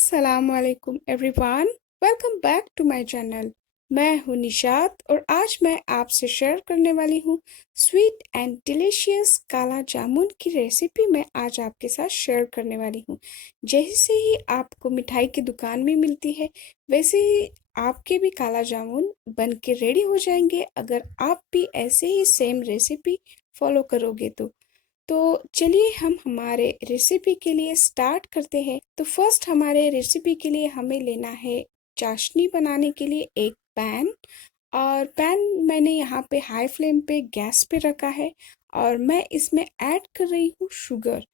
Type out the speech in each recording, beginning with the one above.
अस्सलामुअलैकुम everyone, welcome back to my channel. मैं हूँ निशात और आज मैं आपसे शेयर करने वाली हूँ स्वीट एंड डिलीशियस काला जामुन की रेसिपी। मैं आज आपके साथ शेयर करने वाली हूँ। जैसे ही आपको मिठाई की दुकान में मिलती है, वैसे ही आपके भी काला जामुन बन के रेडी हो जाएंगे अगर आप भी ऐसे ही सेम रेसिपी फॉलो करोगे तो चलिए हम हमारे रेसिपी के लिए स्टार्ट करते हैं। तो फर्स्ट हमारे रेसिपी के लिए हमें लेना है चाशनी बनाने के लिए एक पैन। और पैन मैंने यहाँ पे हाई फ्लेम पे गैस पे रखा है और मैं इसमें ऐड कर रही हूँ शुगर।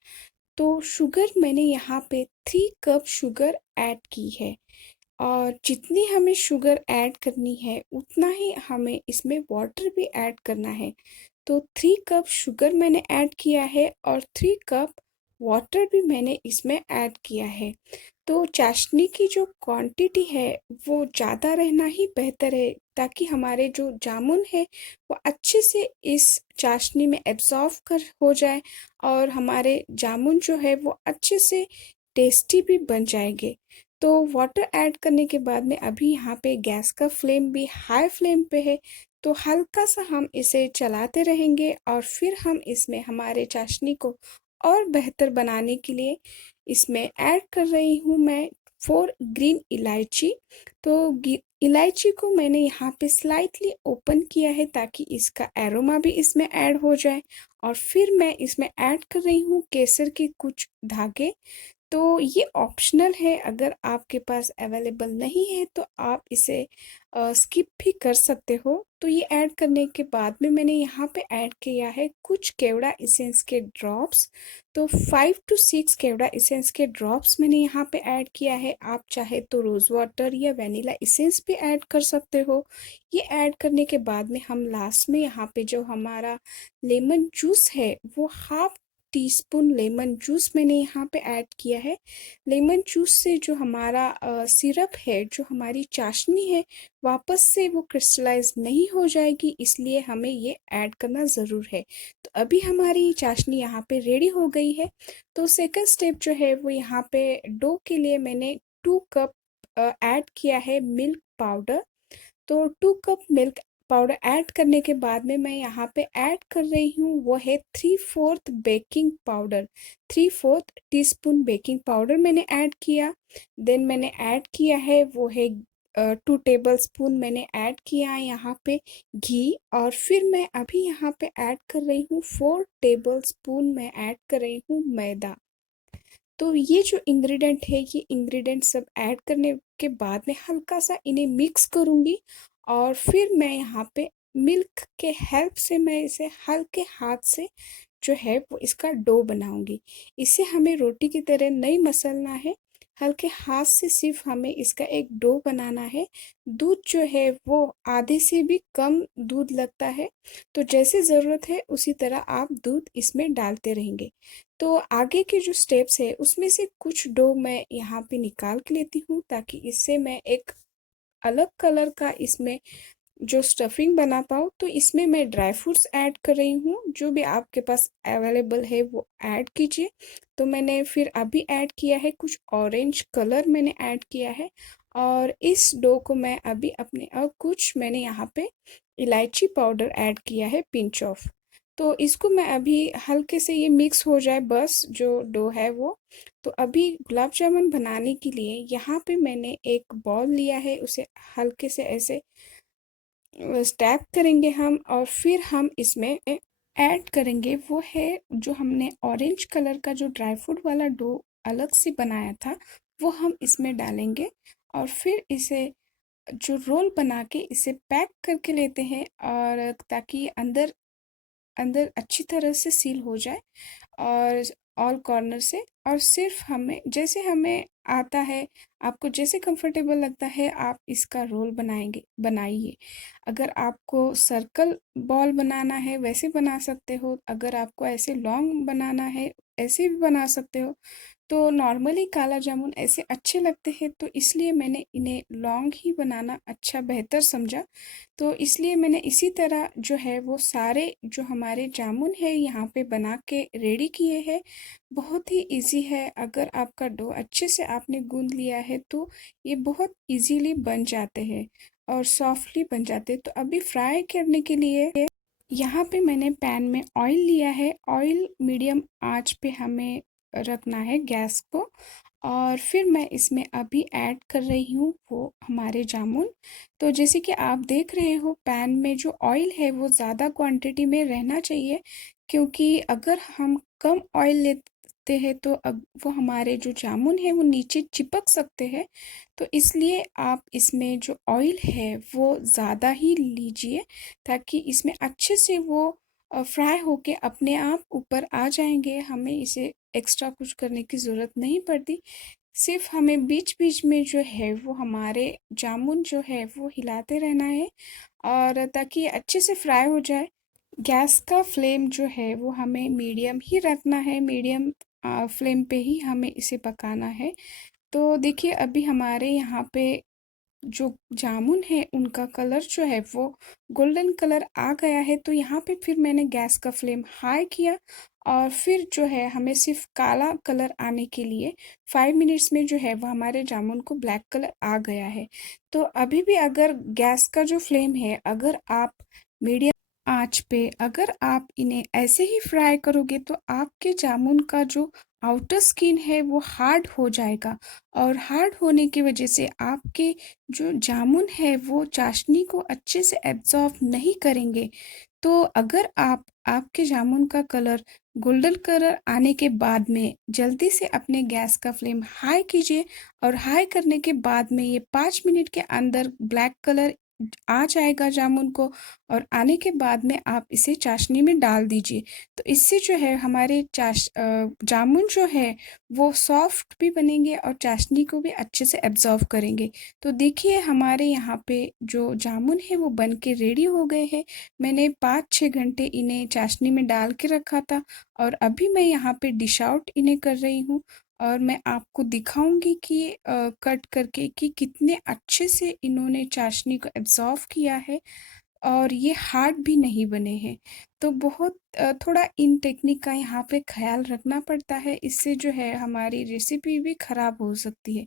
तो शुगर मैंने यहाँ पे 3 कप शुगर ऐड की है और जितनी हमें शुगर ऐड करनी है उतना ही हमें इसमें वाटर भी ऐड करना है। तो 3 कप शुगर मैंने ऐड किया है और 3 कप वाटर भी मैंने इसमें ऐड किया है। तो चाशनी की जो क्वांटिटी है वो ज़्यादा रहना ही बेहतर है, ताकि हमारे जो जामुन है वो अच्छे से इस चाशनी में एब्जॉर्व कर हो जाए और हमारे जामुन जो है वो अच्छे से टेस्टी भी बन जाएंगे। तो वाटर ऐड करने के बाद में अभी यहाँ पे गैस का फ्लेम भी हाई फ्लेम पे है। तो हल्का सा हम इसे चलाते रहेंगे और फिर हम इसमें हमारे चाशनी को और बेहतर बनाने के लिए इसमें ऐड कर रही हूँ मैं 4 ग्रीन इलायची। तो इलायची को मैंने यहाँ पे स्लाइटली ओपन किया है ताकि इसका एरोमा भी इसमें ऐड हो जाए। और फिर मैं इसमें ऐड कर रही हूँ केसर के कुछ धागे। तो ये ऑप्शनल है, अगर आपके पास अवेलेबल नहीं है तो आप इसे स्किप भी कर सकते हो। तो ये ऐड करने के बाद में मैंने यहाँ पे ऐड किया है कुछ केवड़ा इसेंस के ड्रॉप्स। तो 5 to 6 केवड़ा इसेंस के ड्रॉप्स मैंने यहाँ पे ऐड किया है। आप चाहे तो रोज़ वाटर या वनीला इसेंस भी ऐड कर सकते हो। ये ऐड करने के बाद में हम लास्ट में यहाँ पे जो हमारा लेमन जूस है वो half tea spoon lemon juice मैंने यहाँ पे ऐड किया है। लेमन जूस से जो हमारा सिरप है, जो हमारी चाशनी है, वापस से वो क्रिस्टलाइज नहीं हो जाएगी, इसलिए हमें ये ऐड करना ज़रूर है। तो अभी हमारी चाशनी यहाँ पे रेडी हो गई है। तो सेकंड स्टेप जो है वो यहाँ पे डो के लिए मैंने 2 कप ऐड किया है मिल्क पाउडर। तो 2 कप मिल्क पाउडर ऐड करने के बाद में मैं यहाँ पे ऐड कर रही हूँ वो है 3/4 baking powder. 3/4 teaspoon baking powder मैंने ऐड किया। देन मैंने ऐड किया है वो है 2 टेबल स्पून मैंने ऐड किया है यहाँ पे घी। और फिर मैं अभी यहाँ पे ऐड कर रही हूँ 4 टेबल स्पून मैं ऐड कर रही हूँ मैदा। तो ये जो इंग्रेडिएंट है, ये इंग्रेडिएंट सब ऐड करने के बाद में हल्का सा इन्हें मिक्स करूँगी और फिर मैं यहाँ पे मिल्क के हेल्प से मैं इसे हल्के हाथ से जो है वो इसका डो बनाऊंगी। इसे हमें रोटी की तरह नहीं मसलना है, हल्के हाथ से सिर्फ हमें इसका एक डो बनाना है। दूध जो है वो आधे से भी कम दूध लगता है, तो जैसे ज़रूरत है उसी तरह आप दूध इसमें डालते रहेंगे। तो आगे के जो स्टेप्स है उसमें से कुछ डो मैं यहाँ पे निकाल के लेती हूँ, ताकि इससे मैं एक अलग कलर का इसमें जो स्टफिंग बना पाऊँ। तो इसमें मैं ड्राई फ्रूट्स ऐड कर रही हूँ, जो भी आपके पास अवेलेबल है वो ऐड कीजिए। तो मैंने फिर अभी ऐड किया है कुछ ऑरेंज कलर मैंने ऐड किया है। और इस डो को मैं अभी अपने और कुछ मैंने यहाँ पे इलायची पाउडर ऐड किया है पिंच ऑफ। तो इसको मैं अभी हल्के से ये मिक्स हो जाए बस जो डो है वो। तो अभी गुलाब जामुन बनाने के लिए यहाँ पे मैंने एक बॉल लिया है, उसे हल्के से ऐसे स्टैप करेंगे हम और फिर हम इसमें ऐड करेंगे वो है जो हमने ऑरेंज कलर का जो ड्राई फ्रूट वाला डो अलग से बनाया था, वो हम इसमें डालेंगे। और फिर इसे जो रोल बना के इसे पैक करके लेते हैं, और ताकि अंदर अंदर अच्छी तरह से सील हो जाए और ऑल कॉर्नर से। और सिर्फ हमें जैसे हमें आता है, आपको जैसे कंफर्टेबल लगता है आप इसका रोल बनाइए। अगर आपको सर्कल बॉल बनाना है वैसे बना सकते हो, अगर आपको ऐसे लॉन्ग बनाना है ऐसे भी बना सकते हो। तो नॉर्मली काला जामुन ऐसे अच्छे लगते हैं, तो इसलिए मैंने इन्हें लॉन्ग ही बनाना अच्छा बेहतर समझा। तो इसलिए मैंने इसी तरह जो है वो सारे जो हमारे जामुन है यहाँ पे बना के रेडी किए हैं। बहुत ही इजी है, अगर आपका डो अच्छे से आपने गूंद लिया है तो ये बहुत इजीली बन जाते हैं और सॉफ्टली बन जाते हैं। तो अभी फ्राई करने के लिए यहाँ पे मैंने पैन में ऑयल लिया है। ऑयल मीडियम आंच पे हमें रखना है गैस को, और फिर मैं इसमें अभी ऐड कर रही हूँ वो हमारे जामुन। तो जैसे कि आप देख रहे हो, पैन में जो ऑयल है वो ज़्यादा क्वांटिटी में रहना चाहिए, क्योंकि अगर हम कम ऑयल लेते हैं तो वो हमारे जो जामुन है वो नीचे चिपक सकते हैं। तो इसलिए आप इसमें जो ऑयल है वो ज़्यादा ही लीजिए, ताकि इसमें अच्छे से वो फ्राई होके अपने आप ऊपर आ जाएंगे। हमें इसे एक्स्ट्रा कुछ करने की ज़रूरत नहीं पड़ती, सिर्फ हमें बीच बीच में जो है वो हमारे जामुन जो है वो हिलाते रहना है, और ताकि ये अच्छे से फ्राई हो जाए। गैस का फ्लेम जो है वो हमें मीडियम ही रखना है, मीडियम फ्लेम पे ही हमें इसे पकाना है। तो देखिए, अभी हमारे यहाँ पे जो जामुन है उनका कलर जो है वो गोल्डन कलर आ गया है। तो यहाँ पे फिर मैंने गैस का फ्लेम हाई किया, और फिर जो है हमें सिर्फ काला कलर आने के लिए 5 मिनट्स में जो है वो हमारे जामुन को ब्लैक कलर आ गया है। तो अभी भी अगर गैस का जो फ्लेम है, अगर आप मीडियम आंच पे अगर आप इन्हें ऐसे ही फ्राई करोगे तो आपके जामुन का जो आउटर स्किन है वो हार्ड हो जाएगा, और हार्ड होने की वजह से आपके जो जामुन है वो चाशनी को अच्छे से एब्जॉर्ब नहीं करेंगे। तो अगर आप आपके जामुन का कलर गोल्डन कलर आने के बाद में जल्दी से अपने गैस का फ्लेम हाई कीजिए, और हाई करने के बाद में ये 5 मिनट के अंदर ब्लैक कलर आ जाएगा जामुन को, और आने के बाद में आप इसे चाशनी में डाल दीजिए। तो इससे जो है हमारे जामुन जो है वो सॉफ्ट भी बनेंगे और चाशनी को भी अच्छे से एब्जॉर्व करेंगे। तो देखिए, हमारे यहाँ पे जो जामुन है वो बन के रेडी हो गए हैं। मैंने 5-6 घंटे इन्हें चाशनी में डाल के रखा था, और अभी मैं यहाँ पे डिश आउट इन्हें कर रही हूँ, और मैं आपको दिखाऊंगी कि कट करके कि कितने अच्छे से इन्होंने चाशनी को एब्जॉर्व किया है, और ये हार्ड भी नहीं बने हैं। तो बहुत थोड़ा इन टेक्निक का यहाँ पे ख़्याल रखना पड़ता है, इससे जो है हमारी रेसिपी भी ख़राब हो सकती है।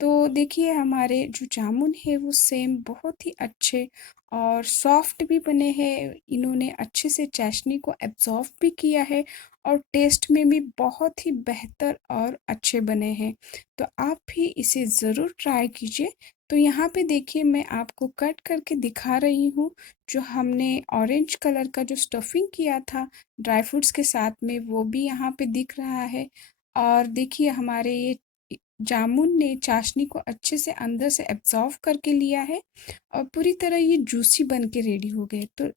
तो देखिए, हमारे जो जामुन है वो सेम बहुत ही अच्छे और सॉफ्ट भी बने हैं। इन्होंने अच्छे से चाशनी को एब्ज़ॉर्ब भी किया है, और टेस्ट में भी बहुत ही बेहतर और अच्छे बने हैं। तो आप भी इसे ज़रूर ट्राई कीजिए। तो यहाँ पे देखिए, मैं आपको कट करके दिखा रही हूँ, जो हमने ऑरेंज कलर का जो स्टफिंग किया था ड्राई फ्रूट्स के साथ में, वो भी यहाँ पे दिख रहा है। और देखिए, हमारे ये जामुन ने चाशनी को अच्छे से अंदर से एब्जॉर्व करके लिया है, और पूरी तरह ये जूसी बन के रेडी हो गए। तो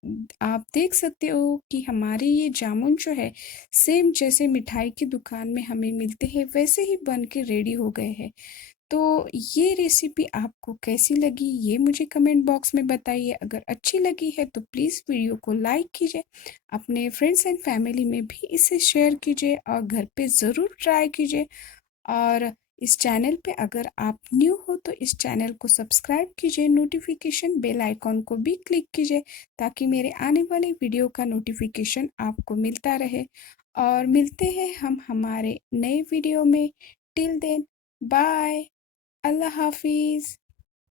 आप देख सकते हो कि हमारे ये जामुन जो है सेम जैसे मिठाई की दुकान में हमें मिलते हैं वैसे ही बन के रेडी हो गए हैं। तो ये रेसिपी आपको कैसी लगी ये मुझे कमेंट बॉक्स में बताइए। अगर अच्छी लगी है तो प्लीज़ वीडियो को लाइक कीजिए, अपने फ्रेंड्स एंड फैमिली में भी इसे शेयर कीजिए, और घर पे ज़रूर ट्राई कीजिए। और इस चैनल पे अगर आप न्यू हो तो इस चैनल को सब्सक्राइब कीजिए, नोटिफिकेशन बेल आइकॉन को भी क्लिक कीजिए, ताकि मेरे आने वाले वीडियो का नोटिफिकेशन आपको मिलता रहे। और मिलते हैं हम हमारे नए वीडियो में। टिल देन, बाय, अल्लाह हाफिज़।